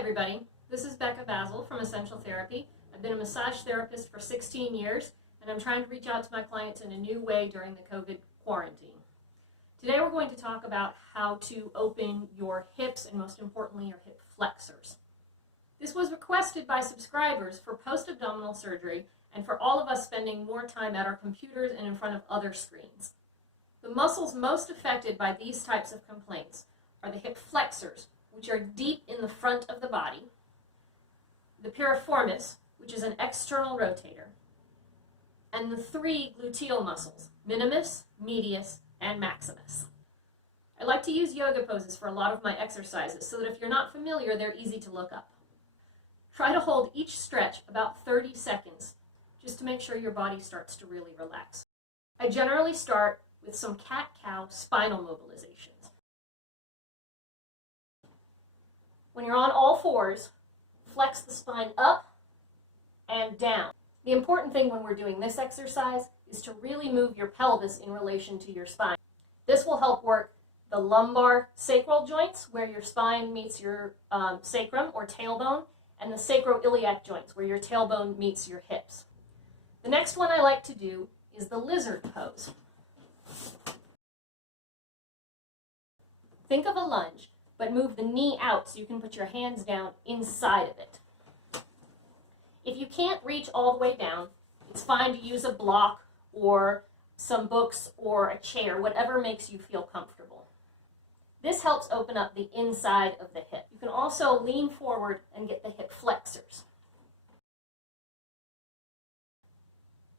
everybody. This is Becca Basil from Essential Therapy. I've been a massage therapist for 16 years, and I'm trying to reach out to my clients in a new way during the COVID quarantine. Today we're going to talk about how to open your hips and, most importantly, your hip flexors. This was requested by subscribers for post-abdominal surgery and for all of us spending more time at our computers and in front of other screens. The muscles most affected by these types of complaints are the hip flexors, which are deep in the front of the body, the piriformis, which is an external rotator, and the three gluteal muscles, minimus, medius, and maximus. I like to use yoga poses for a lot of my exercises so that if you're not familiar, they're easy to look up. Try to hold each stretch about 30 seconds just to make sure your body starts to really relax. I generally start with some cat-cow spinal mobilizations. When you're on all fours, flex the spine up and down. The important thing when we're doing this exercise is to really move your pelvis in relation to your spine. This will help work the lumbar sacral joints, where your spine meets your sacrum or tailbone, and the sacroiliac joints, where your tailbone meets your hips. The next one I like to do is the lizard pose. Think of a lunge, but move the knee out so you can put your hands down inside of it. If you can't reach all the way down, it's fine to use a block or some books or a chair, whatever makes you feel comfortable. This helps open up the inside of the hip. You can also lean forward and get the hip flexors.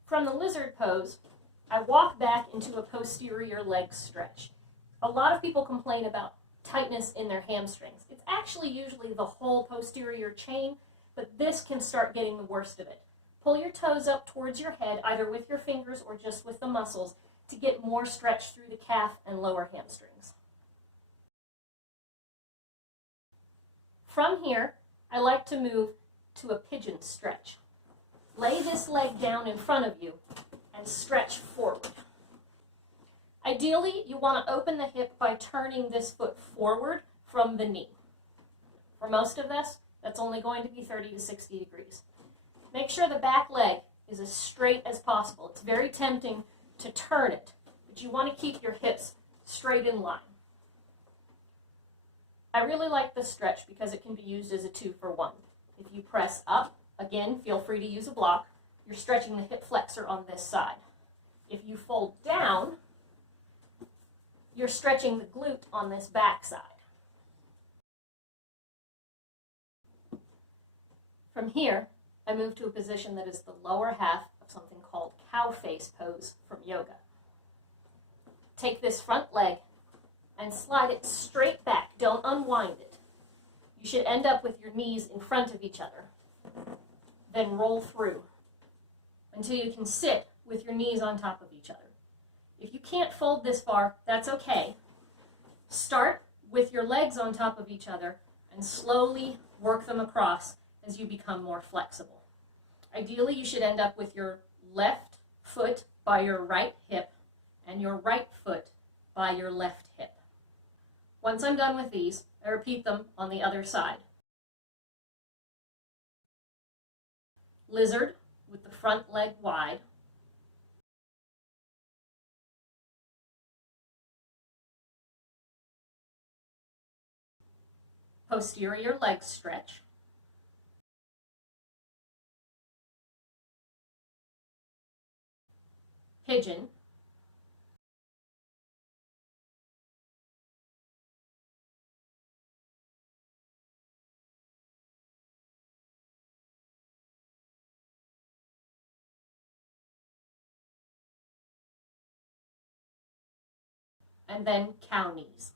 From the lizard pose, I walk back into a posterior leg stretch. A lot of people complain about tightness in their hamstrings. It's actually usually the whole posterior chain, but this can start getting the worst of it. Pull your toes up towards your head, either with your fingers or just with the muscles, to get more stretch through the calf and lower hamstrings. From here, I like to move to a pigeon stretch. Lay this leg down in front of you and stretch forward. Ideally, you want to open the hip by turning this foot forward from the knee. For most of this, that's only going to be 30 to 60 degrees. Make sure the back leg is as straight as possible. It's very tempting to turn it, but you want to keep your hips straight in line. I really like this stretch because it can be used as a 2-for-1. If you press up, again, feel free to use a block. You're stretching the hip flexor on this side. If you fold down, you're stretching the glute on this back side. From here, I move to a position that is the lower half of something called cow face pose from yoga. Take this front leg and slide it straight back. Don't unwind it. You should end up with your knees in front of each other. Then roll through until you can sit with your knees on top of each other. If you can't fold this far, that's okay. Start with your legs on top of each other and slowly work them across as you become more flexible. Ideally, you should end up with your left foot by your right hip and your right foot by your left hip. Once I'm done with these, I repeat them on the other side. Lizard with the front leg wide. Posterior leg stretch. Pigeon. And then cow knees.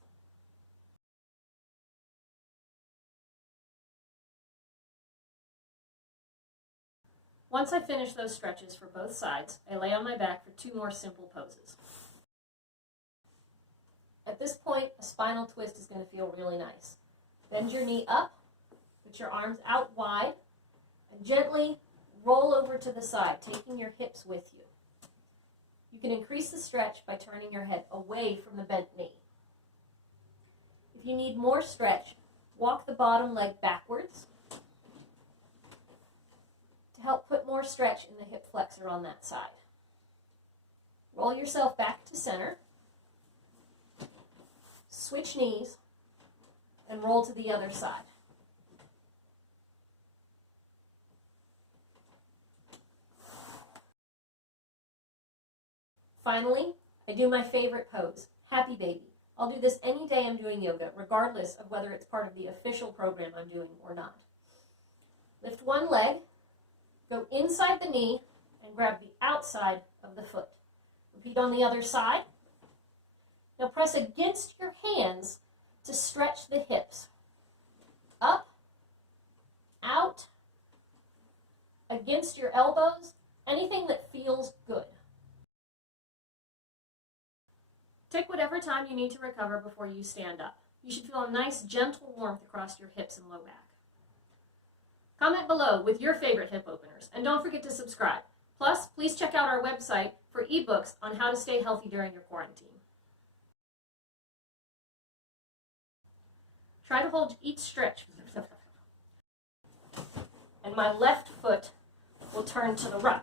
Once I finish those stretches for both sides, I lay on my back for 2 more simple poses. At this point, a spinal twist is going to feel really nice. Bend your knee up, put your arms out wide, and gently roll over to the side, taking your hips with you. You can increase the stretch by turning your head away from the bent knee. If you need more stretch, Walk the bottom leg backwards to help put more stretch in the hip flexor on that side. Roll yourself back to center. Switch knees and roll to the other side. Finally, I do my favorite pose, happy baby. I'll do this any day I'm doing yoga, regardless of whether it's part of the official program I'm doing or not. Lift one leg, go inside the knee, and grab the outside of the foot. Repeat on the other side. Now press against your hands to stretch the hips. Up, out, against your elbows, anything that feels good. Take whatever time you need to recover before you stand up. You should feel a nice, gentle warmth across your hips and low back. Comment below with your favorite hip openers, and don't forget to subscribe. Plus, please check out our website for ebooks on how to stay healthy during your quarantine. Try to hold each stretch. And my left foot will turn to the right.